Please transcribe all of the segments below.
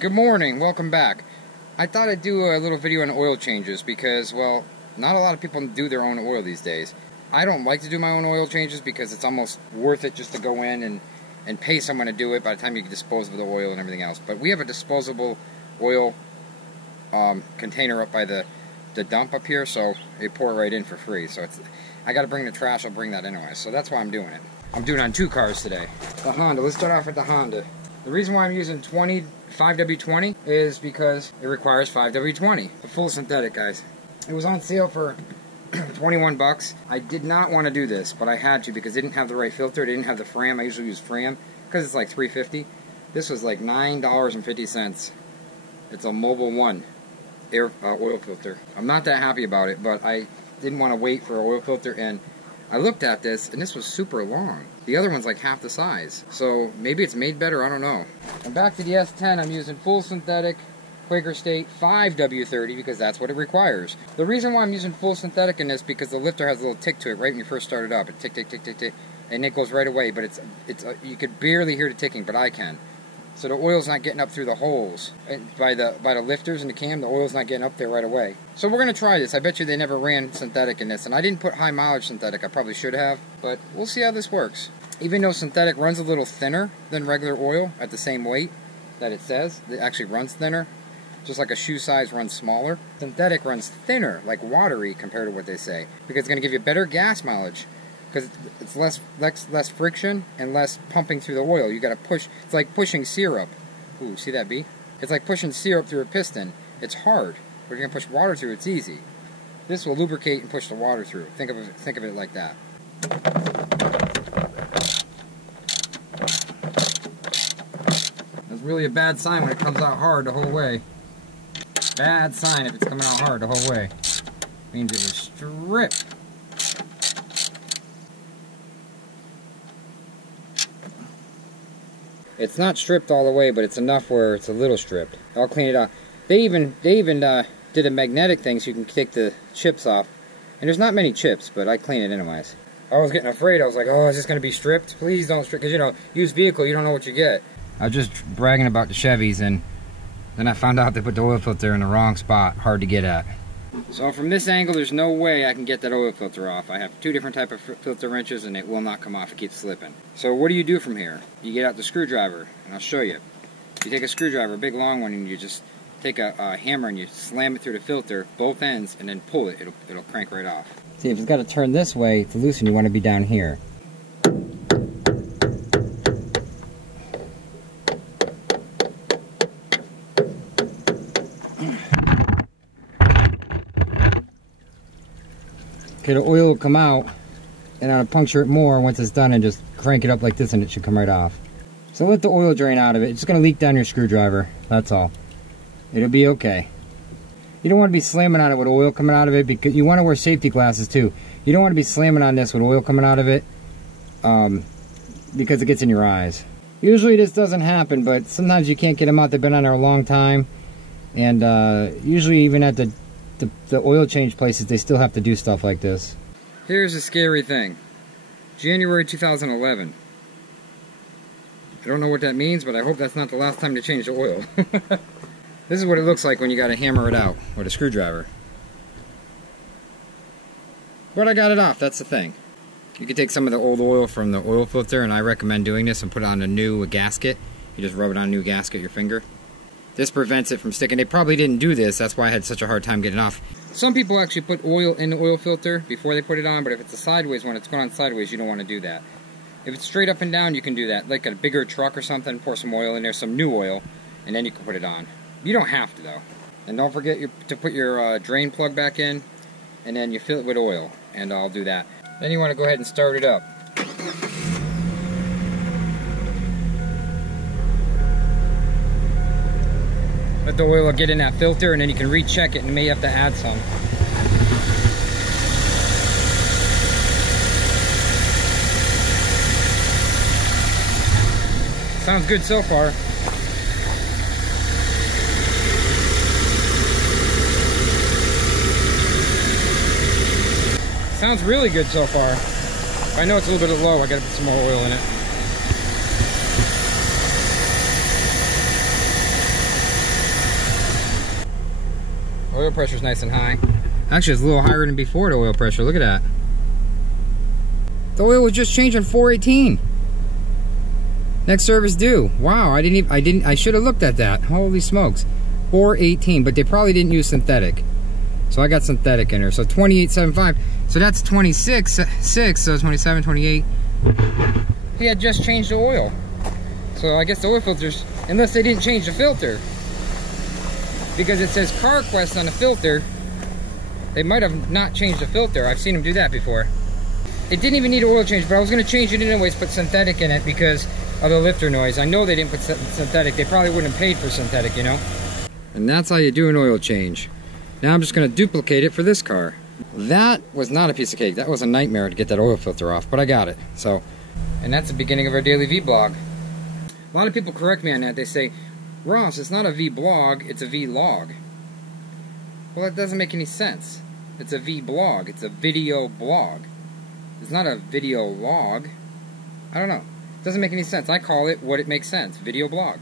Good morning, welcome back. I thought I'd do a little video on oil changes because, well, not a lot of people do their own oil these days. I don't like to do my own oil changes because it's almost worth it just to go in and pay someone to do it by the time you can dispose of the oil and everything else. But we have a disposable oil container up by the dump up here, so they pour it right in for free. So I got to bring the trash, I'll bring that anyway. So that's why I'm doing it. I'm doing it on two cars today. The Honda, let's start off with the Honda. The reason why I'm using 5W20 is because it requires 5W20. The full synthetic, guys. It was on sale for 21 bucks. I did not want to do this, but I had to because it didn't have the right filter. It didn't have the Fram. I usually use Fram because it's like $3.50. This was like $9.50. It's a Mobile 1 air oil filter. I'm not that happy about it, but I didn't want to wait for an oil filter, and I looked at this, and this was super long. The other one's like half the size. So maybe it's made better, I don't know. And back to the S10, I'm using full synthetic Quaker State 5W30 because that's what it requires. The reason why I'm using full synthetic in this because the lifter has a little tick to it right when you first start it up. It tick, tick, tick, tick, tick, and it goes right away, but you could barely hear the ticking, but I can. So the oil's not getting up through the holes. And by the lifters in the cam, the oil's not getting up there right away. So we're going to try this. I bet you they never ran synthetic in this. And I didn't put high mileage synthetic. I probably should have. But we'll see how this works. Even though synthetic runs a little thinner than regular oil at the same weight that it says, it actually runs thinner. Just like a shoe size runs smaller. Synthetic runs thinner, like watery compared to what they say. Because it's going to give you better gas mileage. Because it's less friction and less pumping through the oil. You got to push. It's like pushing syrup. Ooh, see that bee? It's like pushing syrup through a piston. It's hard. But if you're gonna push water through, it's easy. This will lubricate and push the water through. Think of it like that. That's really a bad sign when it comes out hard the whole way. Bad sign if it's coming out hard the whole way. Means it was stripped. It's not stripped all the way, but it's enough where it's a little stripped. I'll clean it off. They even did a magnetic thing so you can take the chips off. And there's not many chips, but I clean it anyways. I was getting afraid. I was like, oh, is this going to be stripped? Please don't strip, because, you know, used vehicle, you don't know what you get. I was just bragging about the Chevys, and then I found out they put the oil filter in the wrong spot. Hard to get at. So from this angle, there's no way I can get that oil filter off. I have two different type of filter wrenches, and it will not come off. It keeps slipping. So what do you do from here? You get out the screwdriver, and I'll show you. You take a screwdriver, a big long one, and you just take a hammer and you slam it through the filter, both ends, and then pull it. It'll crank right off. See, if it's got to turn this way to loosen, you want to be down here. Okay, the oil will come out, and I'll puncture it more once it's done and just crank it up like this and it should come right off. So let the oil drain out of it. It's just going to leak down your screwdriver, that's all. It'll be okay. You don't want to be slamming on it with oil coming out of it because you want to wear safety glasses too. You don't want to be slamming on this with oil coming out of it because it gets in your eyes. Usually this doesn't happen, but sometimes you can't get them out. They've been on there a long time, and usually even at the oil change places, they still have to do stuff like this. Here's a scary thing. January 2011. I don't know what that means, but I hope that's not the last time to change the oil. This is what it looks like when you gotta hammer it out with a screwdriver. But I got it off, that's the thing. You can take some of the old oil from the oil filter, and I recommend doing this, and put it on a new gasket. You just rub it on a new gasket, your finger. This prevents it from sticking. They probably didn't do this, that's why I had such a hard time getting off. Some people actually put oil in the oil filter before they put it on, but if it's a sideways one, it's going on sideways, you don't want to do that. If it's straight up and down, you can do that. Like a bigger truck or something, pour some oil in there, some new oil, and then you can put it on. You don't have to, though. And don't forget to put your drain plug back in, and then you fill it with oil, and I'll do that. Then you want to go ahead and start it up. Let the oil get in that filter, and then you can recheck it, and you may have to add some. Sounds good so far. Sounds really good so far. I know it's a little bit low. I gotta put some more oil in it. Oil pressure's nice and high. Actually, it's a little higher than before, the oil pressure. Look at that. The oil was just changed on 418. Next service due. Wow, I should have looked at that. Holy smokes. 418, but they probably didn't use synthetic. So I got synthetic in there. So 28.75. So that's 26.6. So 27, 28. He had just changed the oil. So I guess the oil filters, unless they didn't change the filter, because it says CarQuest on the filter, they might have not changed the filter. I've seen them do that before. It didn't even need an oil change, but I was going to change it anyways, put synthetic in it because of the lifter noise. I know they didn't put synthetic. They probably wouldn't have paid for synthetic, you know? And that's how you do an oil change. Now I'm just going to duplicate it for this car. That was not a piece of cake. That was a nightmare to get that oil filter off, but I got it. So, and that's the beginning of our daily vlog. A lot of people correct me on that. They say, Ross, it's not a vlog, it's a vlog. Well, that doesn't make any sense. It's a vlog. It's a video blog. It's not a video log. I don't know. It doesn't make any sense. I call it what it makes sense. Video blog.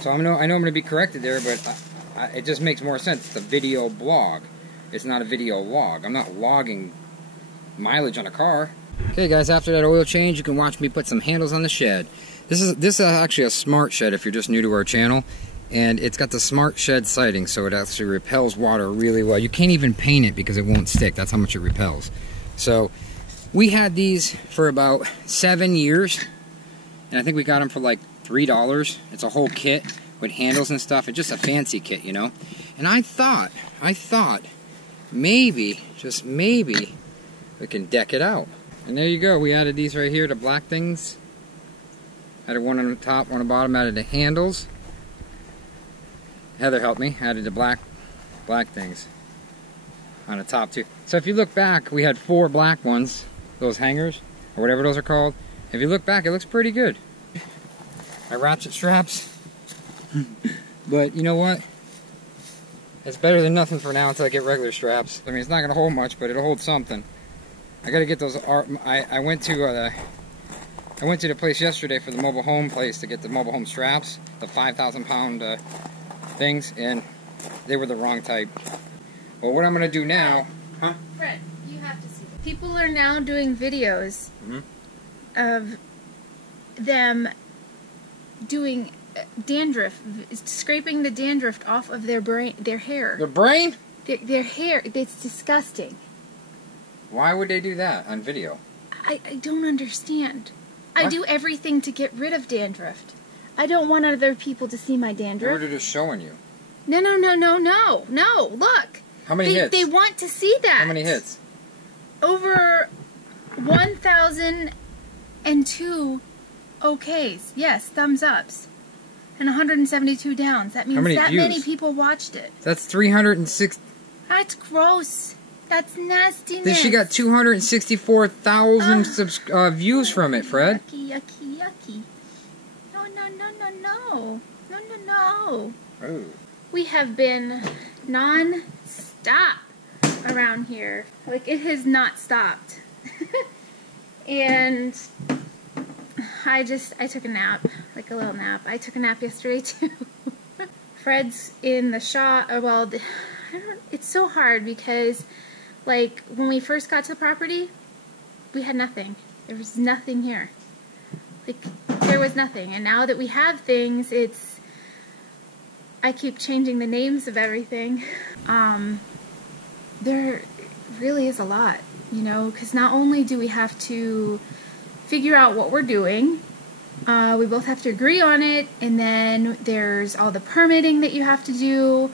So I know I'm going to be corrected there, but it just makes more sense. It's a video blog. It's not a video log. I'm not logging mileage on a car. Okay, guys, after that oil change, you can watch me put some handles on the shed. This is actually a smart shed if you're just new to our channel. And it's got the smart shed siding, so it actually repels water really well. You can't even paint it because it won't stick. That's how much it repels. So we had these for about 7 years, and I think we got them for like $3. It's a whole kit with handles and stuff. It's just a fancy kit, you know. And I thought maybe, just maybe, we can deck it out. And there you go. We added these right here, the black things. Added one on the top, one on the bottom. Added the handles. Heather helped me. Added the black things on the top too. So if you look back, we had 4 black ones, those hangers or whatever those are called. If you look back, it looks pretty good. My ratchet straps, but you know what? It's better than nothing for now until I get regular straps. I mean, it's not gonna hold much, but it'll hold something. I gotta get those. I went to the place yesterday for the mobile home place to get the mobile home straps, the 5,000 pound things, and they were the wrong type. Well, what I'm gonna do now, huh? Fred, you have to see this. People are now doing videos of them doing dandruff, scraping the dandruff off of their hair. Their brain? Their hair. It's disgusting. Why would they do that on video? I don't understand. What? I do everything to get rid of dandruff. I don't want other people to see my dandruff. They're just showing you. No, look. How many hits? They want to see that. How many hits? Over 1,002 okays. Yes, thumbs ups. And 172 downs. That means that many people watched it. That's 306. That's gross. That's nastiness. She got 264,000 views from it, Fred. Yucky. No. Oh. We have been non-stop around here. Like, it has not stopped. And I took a nap, like a little nap. I took a nap yesterday too. Fred's in the shop. Well, it's so hard because, like, when we first got to the property, we had nothing. There was nothing here. Like, there was nothing. And now that we have things, I keep changing the names of everything. There really is a lot, you know, because not only do we have to figure out what we're doing, we both have to agree on it, and then there's all the permitting that you have to do.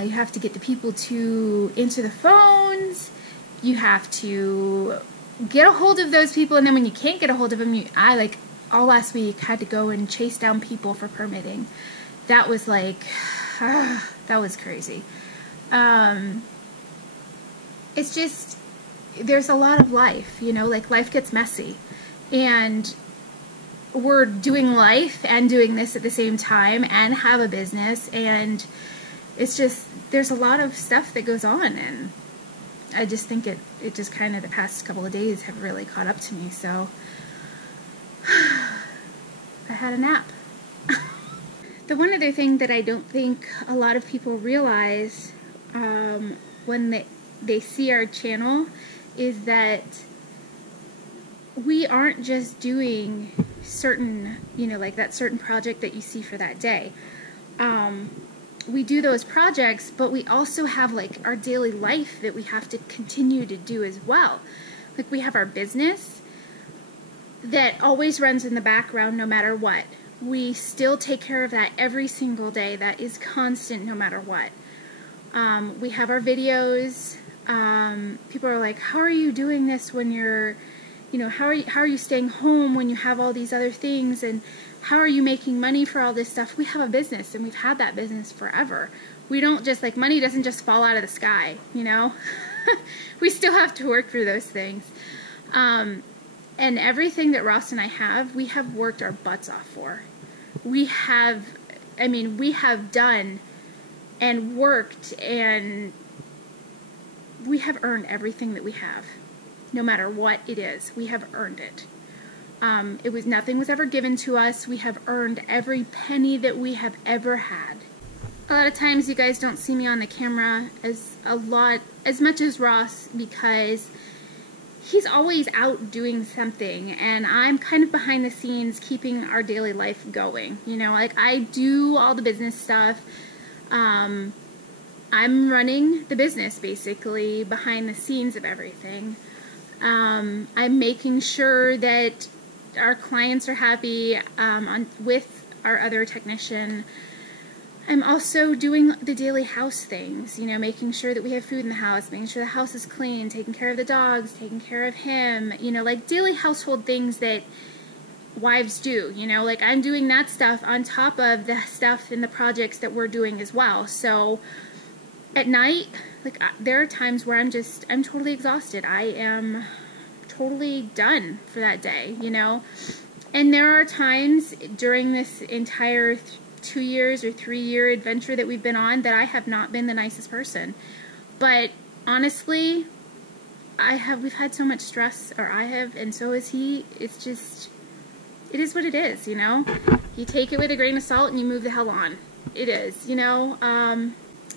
You have to get the people to answer the phones. You have to get a hold of those people, and then when you can't get a hold of them, I all last week had to go and chase down people for permitting. That was like, that was crazy. It's just, there's a lot of life, you know, like life gets messy. And we're doing life and doing this at the same time and have a business, and it's just, there's a lot of stuff that goes on, and I just think it just kind of, the past couple of days have really caught up to me, so I had a nap. The one other thing that I don't think a lot of people realize when they see our channel is that we aren't just doing certain, like that certain project that you see for that day. We do those projects, but we also have like our daily life that we have to continue to do as well. Like we have our business that always runs in the background no matter what. We still take care of that every single day. That is constant no matter what. We have our videos. People are like, how are you doing this when you're, how are you staying home when you have all these other things, and how are you making money for all this stuff? We have a business, and we've had that business forever. We don't just, like, money doesn't just fall out of the sky, We still have to work through those things. And everything that Ross and I have, we have worked our butts off for. We have done and worked, and we have earned everything that we have. No matter what it is, we have earned it. Nothing was ever given to us. We have earned every penny that we have ever had. A lot of times you guys don't see me on the camera as much as Ross, because he's always out doing something, and I'm kind of behind the scenes keeping our daily life going. Like I do all the business stuff. I'm running the business basically behind the scenes of everything. I'm making sure that our clients are happy with our other technician. I'm also doing the daily house things, making sure that we have food in the house, making sure the house is clean, taking care of the dogs, taking care of him, like daily household things that wives do, like I'm doing that stuff on top of the stuff and the projects that we're doing as well. So at night, like there are times where I'm totally exhausted. I am totally done for that day, And there are times during this entire 2 years or 3 year adventure that we've been on that I have not been the nicest person. But honestly, we've had so much stress, or I have, and so has he. It is what it is, You take it with a grain of salt and you move the hell on. It is,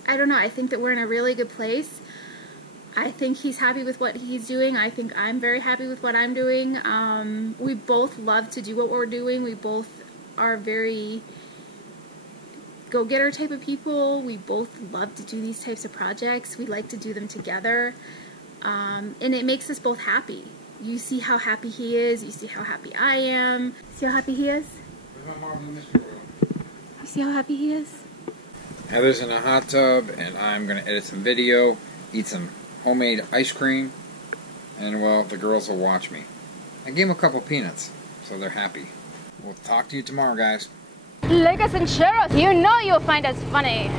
I don't know. I think that we're in a really good place. I think he's happy with what he's doing. I think I'm very happy with what I'm doing. We both love to do what we're doing. We both are very go-getter type of people. We both love to do these types of projects. We like to do them together. And it makes us both happy. You see how happy he is. You see how happy I am. See how happy he is? Where's my Marvel mystery oil? You see how happy he is? Heather's in a hot tub, and I'm going to edit some video, eat some homemade ice cream, and, well, the girls will watch me. I gave them a couple peanuts, so they're happy. We'll talk to you tomorrow, guys. Like us and share us. You'll find us funny.